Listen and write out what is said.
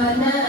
Amen.